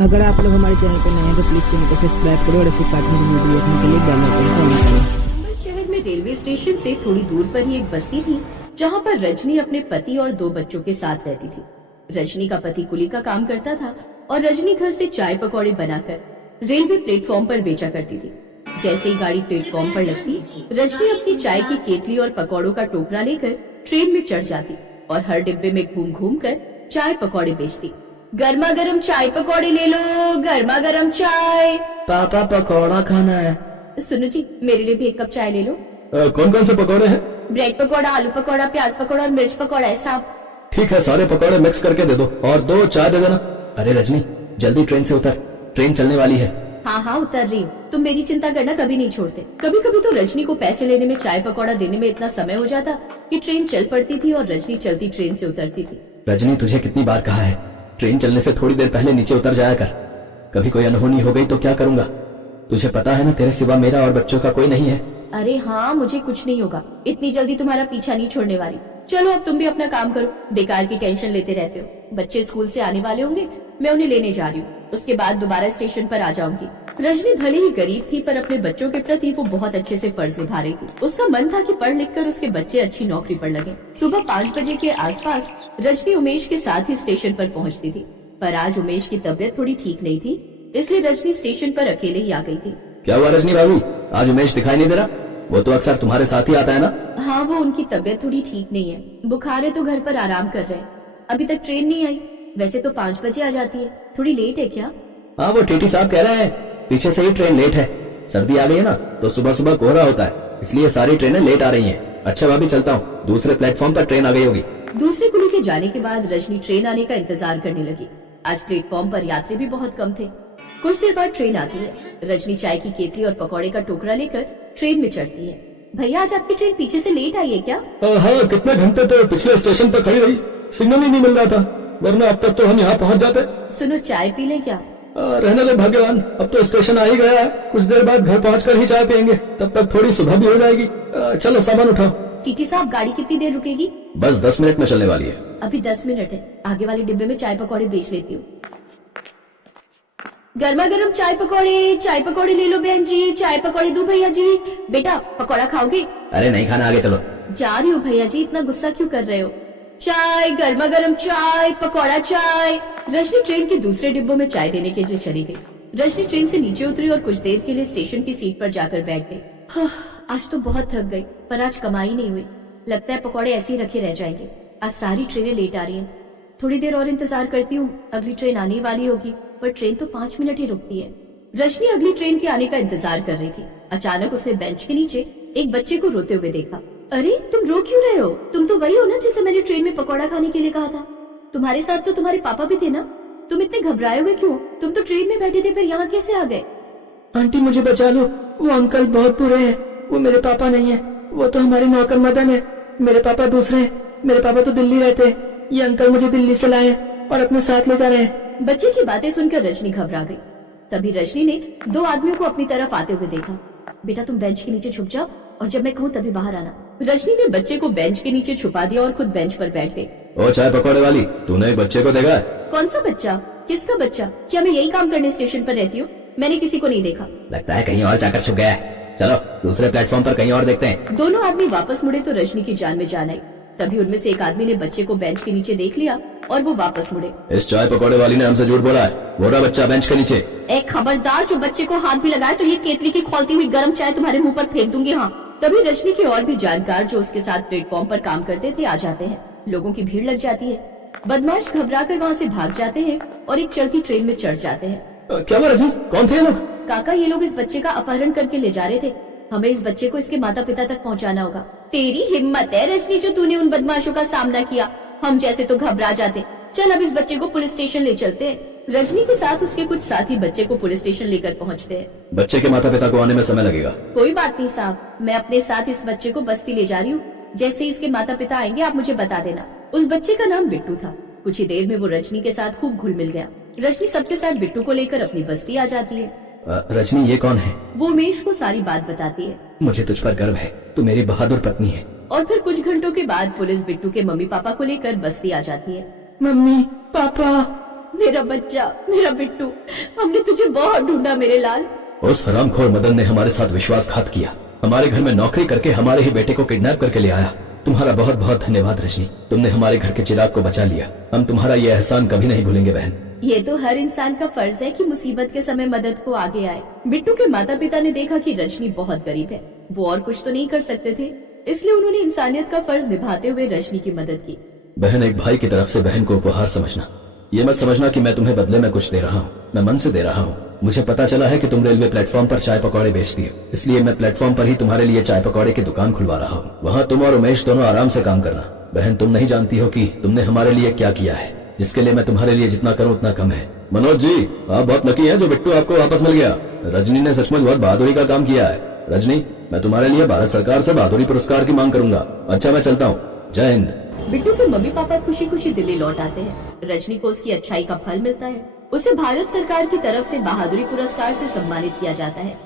अगर आप लोग हमारे चैनल पर नए हैं तो प्लीज चैनल को सब्सक्राइब करो और ऐसे पार्टनर की वीडियो देखने के लिए बेल आइकन को ऑन करें। मुंबई शहर में रेलवे स्टेशन से थोड़ी दूर पर ही एक बस्ती थी जहां पर रजनी अपने पति और 2 बच्चों के साथ रहती थी। रजनी का पति कुली का काम करता था और रजनी घर से चाय पकौड़े बनाकर रेलवे प्लेटफॉर्म पर बेचा करती थी। जैसे ही गाड़ी प्लेटफॉर्म पर लगती, रजनी अपनी चाय की केतली और पकौड़ों का टोकरा लेकर ट्रेन में चढ़ जाती और हर डिब्बे में घूम घूम कर चाय पकौड़े बेचती। गर्मा गर्म चाय पकौड़े ले लो, गर्मा गर्म चाय। पापा पकौड़ा खाना है। सुनो जी, मेरे लिए भी 1 कप चाय ले लो। कौन कौन से पकौड़े हैं? ब्रेड पकौड़ा, आलू पकौड़ा, प्याज पकौड़ा और मिर्च पकौड़ा है साहब। ठीक है, सारे पकौड़े मिक्स करके दे दो और 2 चाय दे देना। अरे रजनी, जल्दी ट्रेन से उतर, ट्रेन चलने वाली है। हाँ हाँ उतर रही हूँ। तुम मेरी चिंता करना कभी नहीं छोड़ते। कभी कभी तो रजनी को पैसे लेने में, चाय पकौड़ा देने में इतना समय हो जाता कि ट्रेन चल पड़ती थी और रजनी चलती ट्रेन से उतरती थी। रजनी, तुझे कितनी बार कहा है, ट्रेन चलने से थोड़ी देर पहले नीचे उतर जाया कर। कभी कोई अनहोनी हो गई तो क्या करूँगा? तुझे पता है ना, तेरे सिवा मेरा और बच्चों का कोई नहीं है। अरे हाँ, मुझे कुछ नहीं होगा। इतनी जल्दी तुम्हारा पीछा नहीं छोड़ने वाली। चलो अब तुम भी अपना काम करो, बेकार की टेंशन लेते रहते हो। बच्चे स्कूल से आने वाले होंगे, मैं उन्हें लेने जा रही हूँ। उसके बाद दोबारा स्टेशन पर आ जाऊंगी। रजनी भले ही गरीब थी पर अपने बच्चों के प्रति वो बहुत अच्छे से फर्ज निभा रही थी। उसका मन था कि पढ़ लिख कर उसके बच्चे अच्छी नौकरी पर लगे। सुबह 5 बजे के आसपास रजनी उमेश के साथ ही स्टेशन पर पहुंचती थी, पर आज उमेश की तबीयत थोड़ी ठीक नहीं थी, इसलिए रजनी स्टेशन पर अकेले ही आ गई थी। क्या हुआ रजनी भाभी, आज उमेश दिखाई नहीं दे रहा? वो तो अक्सर तुम्हारे साथ ही आता है ना? हाँ, वो उनकी तबीयत थोड़ी ठीक नहीं है, बुखार है तो घर पर आराम कर रहे हैं। अभी तक ट्रेन नहीं आई। वैसे तो 5 बजे आ जाती है, थोड़ी लेट है क्या? हाँ, वो टीटी साहब कह रहे हैं पीछे से ही ट्रेन लेट है। सर्दी आ गई है ना, तो सुबह सुबह कोहरा होता है, इसलिए सारी ट्रेनें लेट आ रही हैं। अच्छा भाभी, चलता हूँ, दूसरे प्लेटफॉर्म पर ट्रेन आ गई होगी। दूसरे कुली के जाने के बाद रजनी ट्रेन आने का इंतजार करने लगी। आज प्लेटफॉर्म पर यात्री भी बहुत कम थे। कुछ देर बाद ट्रेन आती है। रजनी चाय की केतली और पकौड़े का टोकरा लेकर ट्रेन में चढ़ती है। भैया, आज आपकी ट्रेन पीछे से लेट आई है क्या? हाँ, कितने घंटे तो पिछले स्टेशन पर खड़ी रही, सिग्नल ही नहीं मिल रहा था, वरना अब तक तो हम यहाँ पहुँच जाते। सुनो, चाय पी लें क्या? रहने दे भाग्यवान, अब तो स्टेशन आ ही गया है। कुछ देर बाद घर पहुँचकर ही चाय पियेंगे, तब तक थोड़ी सुबह भी हो जाएगी। चलो सामान उठाओ। टीटी साहब, गाड़ी कितनी देर रुकेगी? बस 10 मिनट में चलने वाली है। अभी 10 मिनट है, आगे वाले डिब्बे में चाय पकौड़े बेच लेती हूँ। गर्मा गर्म चाय पकौड़े ले लो बहन जी। चाय पकौड़े दूं भैया जी? बेटा, पकौड़ा खाओगे? अरे नहीं खाना, आगे चलो। जा रही हूँ भैया जी, इतना गुस्सा क्यों कर रहे हो? चाय, गर्मा गर्म चाय, पकौड़ा चाय। रजनी ट्रेन के दूसरे डिब्बों में चाय देने के लिए चली गई। रजनी ट्रेन से नीचे उतरी और कुछ देर के लिए स्टेशन की सीट पर जाकर बैठ गई। आज तो बहुत थक गई, पर आज कमाई नहीं हुई। लगता है पकौड़े ऐसे ही रखे रह जाएंगे। आज सारी ट्रेनें लेट आ रही हैं। थोड़ी देर और इंतजार करती हूँ, अगली ट्रेन आने वाली होगी, पर ट्रेन तो 5 मिनट ही रुकती है। रजनी अगली ट्रेन के आने का इंतजार कर रही थी। अचानक उसने बेंच के नीचे एक बच्चे को रोते हुए देखा। अरे, तुम रो क्यों रहे हो? तुम तो वही हो ना जिसे मैंने ट्रेन में पकौड़ा खाने के लिए कहा था। तुम्हारे साथ तो तुम्हारे पापा भी थे ना? तुम इतने घबराए हुए क्यों? तुम तो ट्रेन में बैठे थे, फिर यहाँ कैसे आ गए? आंटी, मुझे बचा लो, वो अंकल बहुत बुरे हैं। वो मेरे पापा नहीं है, वो तो हमारे नौकर मदन है। मेरे पापा दूसरे हैं, मेरे पापा तो दिल्ली रहते हैं। ये अंकल मुझे दिल्ली से लाए और अपने साथ ले जा रहे हैं। बच्चे की बातें सुनकर रजनी घबरा गई। तभी रजनी ने 2 आदमियों को अपनी तरफ आते हुए देखा। बेटा, तुम बेंच के नीचे छुप जाओ और जब मैं कहूँ तभी बाहर आना। रजनी ने बच्चे को बेंच के नीचे छुपा दिया और खुद बेंच पर बैठ गई। ओ चाय पकौड़े वाली, तूने एक बच्चे को देखा है? कौन सा बच्चा? किसका बच्चा? क्या मैं यही काम करने स्टेशन पर रहती हूँ? मैंने किसी को नहीं देखा। लगता है कहीं और जाकर छुप गया है। चलो दूसरे प्लेटफॉर्म पर कहीं और देखते हैं। दोनों आदमी वापस मुड़े तो रजनी की जान में जान आई। तभी उनमें से एक आदमी ने बच्चे को बेंच के नीचे देख लिया और वो वापस मुड़े। इस चाय पकौड़े वाली ने हमसे झूठ बोला है, वो रहा बच्चा बेंच के नीचे। एक खबरदार, जो बच्चे को हाथ भी लगाए तो ये केतली की खौलती हुई गर्म चाय तुम्हारे मुंह पर फेंक दूंगी। हाँ। तभी रजनी के और भी जानकार जो उसके साथ प्लेटफॉर्म पर काम करते थे आ जाते हैं। लोगों की भीड़ लग जाती है। बदमाश घबराकर वहाँ से भाग जाते हैं और एक चलती ट्रेन में चढ़ जाते हैं। क्या हुआ रजनी, कौन थे ये लोग? काका, ये लोग इस बच्चे का अपहरण करके ले जा रहे थे। हमें इस बच्चे को इसके माता पिता तक पहुंचाना होगा। तेरी हिम्मत है रजनी, जो तूने उन बदमाशों का सामना किया। हम जैसे तो घबरा जाते। चल अब इस बच्चे को पुलिस स्टेशन ले चलते हैं। रजनी के साथ उसके कुछ साथी बच्चे को पुलिस स्टेशन लेकर पहुंचते हैं। बच्चे के माता पिता को आने में समय लगेगा। कोई बात नहीं साहब, मैं अपने साथ इस बच्चे को बस्ती ले जा रही हूँ। जैसे ही इसके माता पिता आएंगे आप मुझे बता देना। उस बच्चे का नाम बिट्टू था। कुछ ही देर में वो रजनी के साथ खूब घुल मिल गया। रजनी सबके साथ बिट्टू को लेकर अपनी बस्ती आ जाती है। रजनी, ये कौन है? वो उमेश को सारी बात बताती है। मुझे तुझ पर गर्व है, तू मेरी बहादुर पत्नी है। और फिर कुछ घंटों के बाद पुलिस बिट्टू के मम्मी पापा को लेकर बस्ती आ जाती है। मम्मी, पापा, मेरा बच्चा, मेरा बिट्टू, हमने तुझे बहुत ढूंढा मेरे लाल। उस हरामखोर मदन ने हमारे साथ विश्वासघात किया, हमारे घर में नौकरी करके हमारे ही बेटे को किडनैप करके ले आया। तुम्हारा बहुत बहुत धन्यवाद रजनी, तुमने हमारे घर के चिराग को बचा लिया। हम तुम्हारा ये एहसान कभी नहीं भूलेंगे बहन। ये तो हर इंसान का फर्ज है कि मुसीबत के समय मदद को आगे आए। बिट्टू के माता पिता ने देखा कि रजनी बहुत गरीब है, वो और कुछ तो नहीं कर सकते थे, इसलिए उन्होंने इंसानियत का फर्ज निभाते हुए रजनी की मदद की। बहन, एक भाई की तरफ से बहन को उपहार समझना, ये मत समझना कि मैं तुम्हें बदले में कुछ दे रहा हूँ। मैं मन से दे रहा हूँ। मुझे पता चला है कि तुम रेलवे प्लेटफॉर्म पर चाय पकौड़े बेचती हो, इसलिए मैं प्लेटफॉर्म पर ही तुम्हारे लिए चाय पकौड़े की दुकान खुलवा रहा हूँ। वहाँ तुम और उमेश दोनों आराम से काम करना। बहन, तुम नहीं जानती हो कि तुमने हमारे लिए क्या किया है, जिसके लिए मैं तुम्हारे लिए जितना करूँ उतना कम है। मनोज जी, आप बहुत लकी हैं जो बिट्टू आपको वापस मिल गया। रजनी ने सचमुच बहुत बहादुरी का काम किया है। रजनी, मैं तुम्हारे लिए भारत सरकार से बहादुरी पुरस्कार की मांग करूंगा। अच्छा, मैं चलता हूँ। जय हिंद। बिट्टू के मम्मी पापा खुशी खुशी दिल्ली लौट आते हैं। रजनी को उसकी अच्छाई का फल मिलता है। उसे भारत सरकार की तरफ से बहादुरी पुरस्कार से सम्मानित किया जाता है।